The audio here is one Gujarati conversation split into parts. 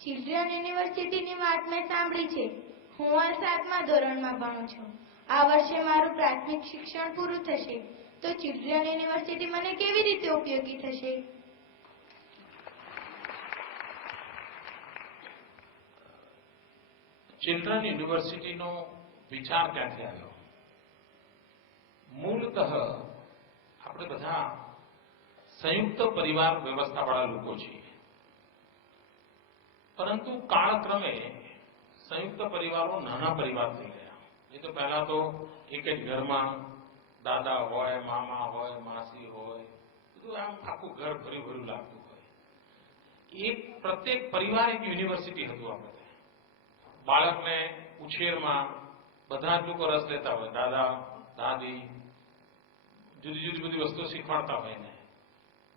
ચિલ્ડ્રન યુનિવર્સિટીની વાત મેં સાંભળી છે. હું હાલ 7મા ધોરણમાં ભણું છું. આ વર્ષે મારું પ્રાથમિક શિક્ષણ પૂરું થશે. તો ચિલ્ડ્રન યુનિવર્સિટી મને કેવી રીતે ઉપયોગી થશે? ચિલ્ડ્રન યુનિવર્સિટીનો વિચાર ક્યાંથી આવ્યો? મૂળતઃ આપણે બધા સંયુક્ત પરિવાર વ્યવસ્થાવાળા લોકો છીએ, પરંતુ કાળક્રમે સંયુક્ત પરિવારો નાના પરિવાર થઈ ગયા. એ તો પહેલા તો એક જ ઘરમાં દાદા હોય, મામા હોય, માસી હોય, બધું આમ આખું ઘર ભર્યું ભર્યું લાગતું હોય. એક પ્રત્યેક પરિવાર એક યુનિવર્સિટી હતું. આપણે બાળકને ઉછેરમાં બધા જ લોકો રસ લેતા હોય. દાદા, દાદી જુદી જુદી બધી વસ્તુઓ શીખવાડતા હોય ને.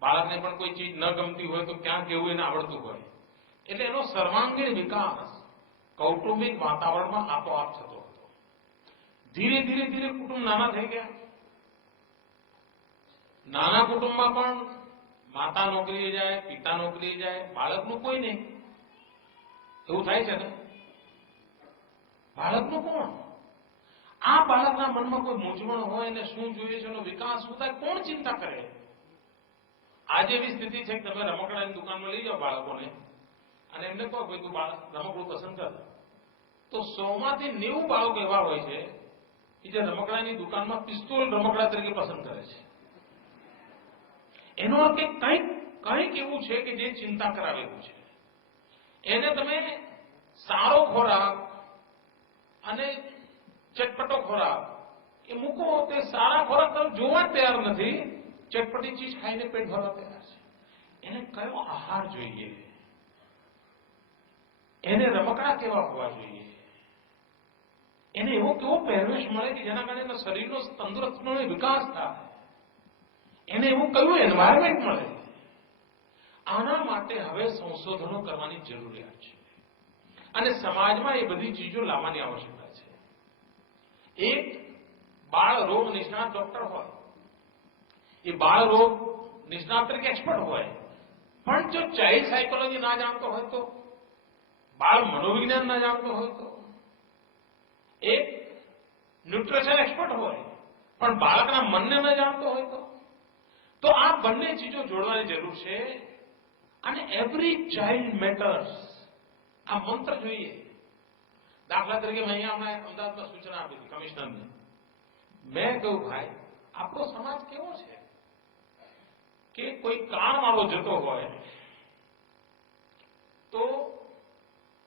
બાળકને પણ કોઈ ચીજ ન ગમતી હોય તો ક્યાં કેવું એને આવડતું હોય. એટલે એનો સર્વાંગીણ વિકાસ કૌટુંબિક વાતાવરણમાં આપોઆપ થતો હતો. ધીરે ધીરે ધીરે કુટુંબ નાના થઈ ગયા. નાના કુટુંબમાં પણ માતા નોકરીએ જાય, પિતા નોકરીએ જાય, બાળકનું કોઈ નહીં. એવું થાય છે ને? બાળકનું કોણ? આ બાળકના મનમાં કોઈ મૂંઝવણ હોય અને શું જોઈએ છે, એનો વિકાસ શું થાય, કોણ ચિંતા કરે? આજે એવી સ્થિતિ છે કે તમે રમકડાની દુકાનમાં લઈ જાઓ બાળકોને અને એમને કહો ભાઈ તું રમકડું પસંદ કર, તો 100માંથી 90 બાળકો એવા હોય છે કે જે રમકડાની દુકાનમાં પિસ્તોલ રમકડા તરીકે પસંદ કરે છે. એનો અર્થ કંઈક એવું છે કે જે ચિંતા કરાવેલું છે. એને તમે સારો ખોરાક અને ચટપટો ખોરાક એ મૂકો, તે સારા ખોરાક તમે જોવા તૈયાર નથી, ચટપટી ચીજ ખાઈને પેટ ભરવા તૈયાર છે. એને કયો આહાર જોઈએ, એને રમકડા કેવા હોવા જોઈએ, એને એવો કેવો પહેરવેશ મળે કે જેના કારણે એના શરીરનો તંદુરસ્તનો વિકાસ થાય, એને એવું કયું એન્વાયરમેન્ટ મળે. આના માટે હવે સંશોધનો કરવાની જરૂરિયાત છે અને સમાજમાં એ બધી ચીજો લાવવાની આવશ્યકતા છે. એક બાળ રોગ નિષ્ણાત ડોક્ટર હોય, એ બાળ રોગ નિષ્ણાત તરીકે એક્સપર્ટ હોય, પણ જો ચાઇલ્ડ સાયકોલોજી ના જાણતો હોય તો, બાળ મનોવિજ્ઞાન ના જાણતો હોય તો, એક ન્યુટ્રિશન એક્સપર્ટ હોય પણ બાળકના મનને ન જાણતો હોય તો આ બંને ચીજો જોડવાની જરૂર છે. અને એવરી ચાઇલ્ડ મેટર્સ, આ મંત્ર જોઈએ. દાખલા તરીકે મેં અહીંયા હમણાં અમદાવાદમાં સૂચના આપી હતી કમિશનરને. મેં કહ્યું ભાઈ આપણો સમાજ કેવો છે કે કોઈ કારવાળો જતો હોય તો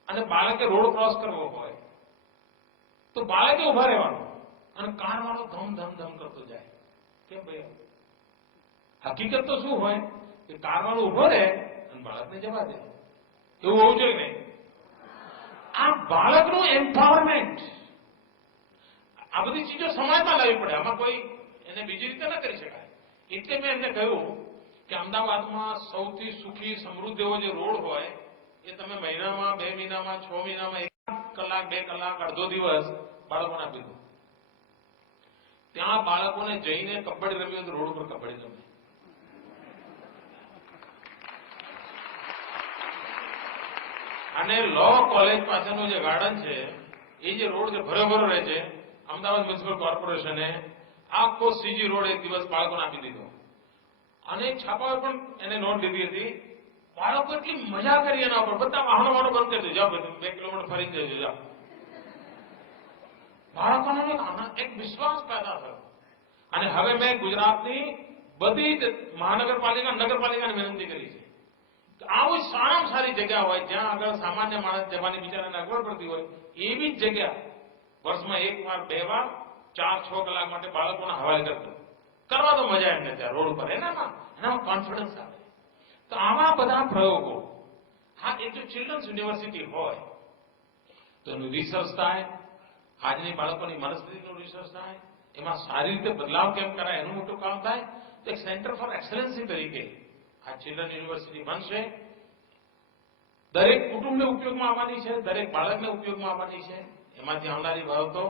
અને બાળકે રોડ ક્રોસ કરવો હોય તો બાળકે ઉભા રહેવાનું અને કારવાળો ધમ ધમ ધમ કરતો જાય. કેમ ભાઈ? હકીકત તો શું હોય કે કારવાળો ઉભો રહે અને બાળકને જવા દે. એવું હોવું જોઈએ નહીં. આ બાળકનું એમ્પાવરમેન્ટ, આ બધી ચીજો સમાજમાં લાવવી પડે. આમાં કોઈ એને બીજી રીતે ન કરી શકાય. એટલે મેં એમને કહ્યું કે અમદાવાદમાં સૌથી સુખી સમૃદ્ધ એવો જે રોડ હોય એ તમે મહિનામાં, 2 મહિનામાં, 6 મહિનામાં 1 કલાક, 2 કલાક, અડધો દિવસ બાળકોને આપી દો. ત્યાં બાળકોને જઈને કબડ્ડી રમી તો રોડ ઉપર કબડ્ડી રમે. અને લો કોલેજ પાસેનું જે ગાર્ડન છે એ જે રોડ છે ભરેભરો રહે છે, અમદાવાદ મ્યુનિસિપલ કોર્પોરેશને આખો સીજી રોડ એક દિવસ બાળકોને આપી દીધો. અને છાપાઓ પણ એને નોંધ લીધી હતી. બાળકો એટલી મજા કરી એના ઉપર, બધા વાહનો બંધ કરી દે, જાઓ 2 કિલોમીટર ફરી જજો, જાઓ. બાળકોનો એક વિશ્વાસ પેદા થયો. અને હવે મેં ગુજરાતની બધી જ મહાનગરપાલિકા, નગરપાલિકાને વિનંતી કરી છે આવી સારામાં સારી જગ્યા હોય જ્યાં આગળ સામાન્ય માણસ જવાની બિચારાને અગવડ પડતી હોય એવી જ જગ્યા વર્ષમાં 1 વાર, 2 વાર, 4-6 કલાક માટે બાળકોના હવાલે કરતો કરવા તો મજા એમને ત્યાં રોડ ઉપર. એનામાં કોન્ફિડન્સ આવે. તો આવા બધા પ્રયોગો, હા, એ જો ચિલ્ડ્રન્સ યુનિવર્સિટી હોય તો એનું રિસર્ચ થાય, આજની બાળકોની મનસ્થિતિનું રિસર્ચ થાય, એમાં સારી રીતે બદલાવ કેમ કરાય એનું મોટું કામ થાય. તો એક સેન્ટર ફોર એક્સલન્સી તરીકે આ ચિલ્ડ્રન યુનિવર્સિટી બનશે. દરેક કુટુંબને ઉપયોગમાં આવવાની છે, દરેક બાળકને ઉપયોગમાં આવવાની છે. એમાંથી આવનારી બાબતો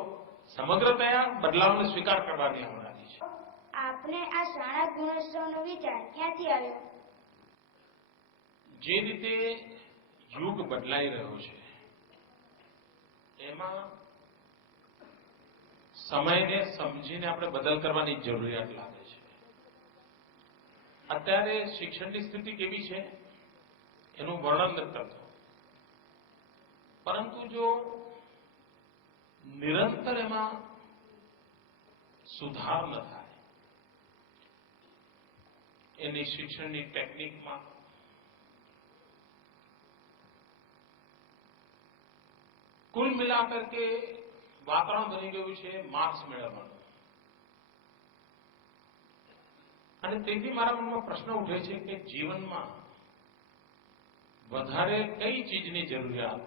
સમગ્રતયા બદલાવને સ્વીકાર કરવાની આવનારી છે. આપને આ શાળા ગુણોત્સવનો વિચાર ક્યાંથી આવ્યો? જે રીતે યુગ બદલાઈ રહ્યો છે એમાં સમયને સમજીને આપણે બદલ કરવાની જરૂરિયાત લાગે છે. અત્યારે શિક્ષણની સ્થિતિ કેવી છે એનું વર્ણન નથી કરતો, પરંતુ જો નિરંતર એમાં સુધાર ન થાય, એની શિક્ષણની ટેકનિકમાં કુલ મિલાકર કે વાતાવરણ બની ગયું છે માર્ક્સ મેળવવાનું. અને તેથી મારા મનમાં પ્રશ્ન ઉઠે છે કે જીવનમાં વધારે કઈ ચીજની જરૂરિયાત,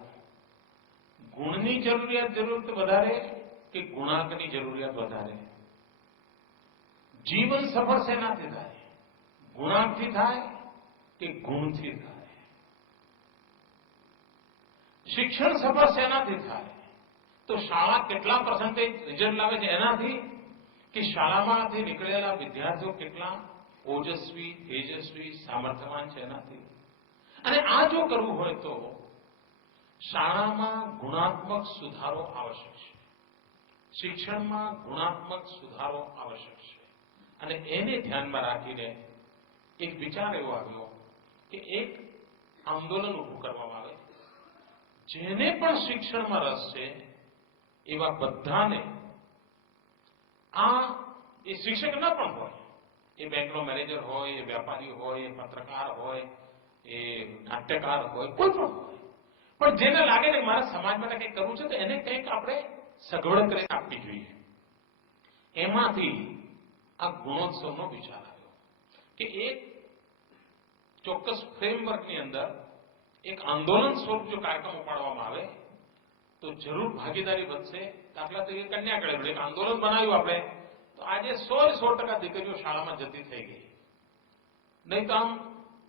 ગુણની જરૂરિયાત વધારે કે ગુણાંકની જરૂરિયાત વધારે? જીવન સફળ શેનાથી થાય? ગુણાંકથી થાય કે ગુણથી થાય? શિક્ષણ સફળ શેનાથી થાય? તો શાળા કેટલા પર્સન્ટેજ રિઝલ્ટ લાવે છે એનાથી, કે શાળામાંથી નીકળેલા વિદ્યાર્થીઓ કેટલા ઓજસ્વી, તેજસ્વી, સામર્થ્યવાન છે એનાથી? અને આ જો કરવું હોય તો શાળામાં ગુણાત્મક સુધારો આવશ્યક છે, શિક્ષણમાં ગુણાત્મક સુધારો આવશ્યક છે. અને એને ધ્યાનમાં રાખીને એક વિચાર એવો આવ્યો કે એક આંદોલન ઉભું કરવામાં આવે, જેને પણ શિક્ષણમાં રસ છે એવા બધાને, આ એ શિક્ષક ન પણ હોય, એ બેંકનો મેનેજર હોય, એ વેપારી હોય, એ પત્રકાર હોય, એ નાટ્યકાર હોય, કોઈ પણ હોય, પણ જેને લાગે ને મારા સમાજ માટે કંઈક કરવું છે તો એને કંઈક આપણે સગવડ કરીને આપવી જોઈએ. એમાંથી આ ગુણોત્સવનો વિચાર આવ્યો કે એક ચોક્કસ ફ્રેમવર્કની અંદર એક આંદોલન સ્વરૂપ જો કાર્યક્રમ ઉપાડવામાં આવે તો જરૂર ભાગીદારી વધશે. દાખલા તરીકે કન્યાકળે એક આંદોલન બનાવ્યું આપણે, તો આજે 100% દીકરીઓ શાળામાં જતી થઈ ગઈ. નહીં તો આમ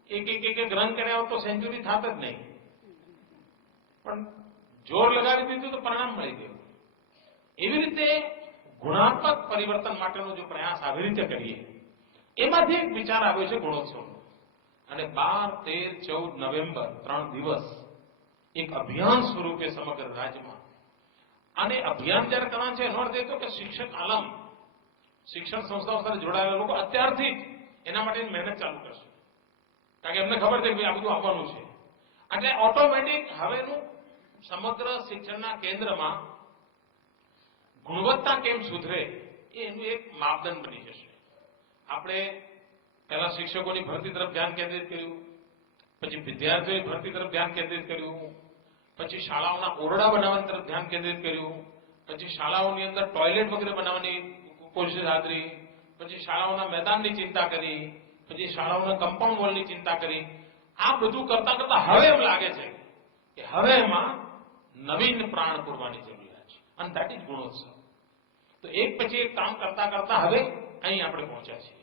એક રન કર્યા તો સેન્ચુરી થાત જ નહીં, પણ જોર લગાવી દીધું તો પરિણામ મળી ગયું. એવી રીતે ગુણાત્મક પરિવર્તન માટેનો જો પ્રયાસ આવી રીતે કરીએ, એમાંથી એક વિચાર આવ્યો છે ગુણોત્સવનો. અને 12, 13, 14 નવેમ્બર 3 દિવસ એક અભિયાન સ્વરૂપે સમગ્ર રાજ્યમાં. અને અભિયાન જયારે કરવાનું છે એનો અર્થ એ તો કે શિક્ષક આલમ, શિક્ષણ સંસ્થાઓ સાથે જોડાયેલા લોકો અત્યારથી જ એના માટે મહેનત ચાલુ કરશે, કારણ કે એમને ખબર છે કે આ બધું આવવાનું છે. એટલે ઓટોમેટિક હવેનું સમગ્ર શિક્ષણના કેન્દ્રમાં ગુણવત્તા કેમ સુધરે એનું એક માપદંડ બની જશે. આપણે પહેલા શિક્ષકોની ભરતી તરફ ધ્યાન કેન્દ્રિત કર્યું, પછી વિદ્યાર્થીઓની ભરતી તરફ ધ્યાન કેન્દ્રિત કર્યું, પછી શાળાઓના ઓરડા બનાવવાની તરફ ધ્યાન કેન્દ્રિત કર્યું, પછી શાળાઓની અંદર ટોયલેટ વગેરે બનાવવાની કોશિશ આદરી, પછી શાળાઓના મેદાનની ચિંતા કરી, પછી શાળાઓના કમ્પાઉન્ડ વોલની ચિંતા કરી. આ બધું કરતા કરતા હવે એમ લાગે છે કે હવે એમાં નવીન પ્રાણ પૂરવાની જરૂરિયાત છે, અને દેટ ઇઝ ગુણોત્સવ. તો એક પછી એક કામ કરતા કરતા હવે અહીં આપણે પહોંચ્યા છીએ.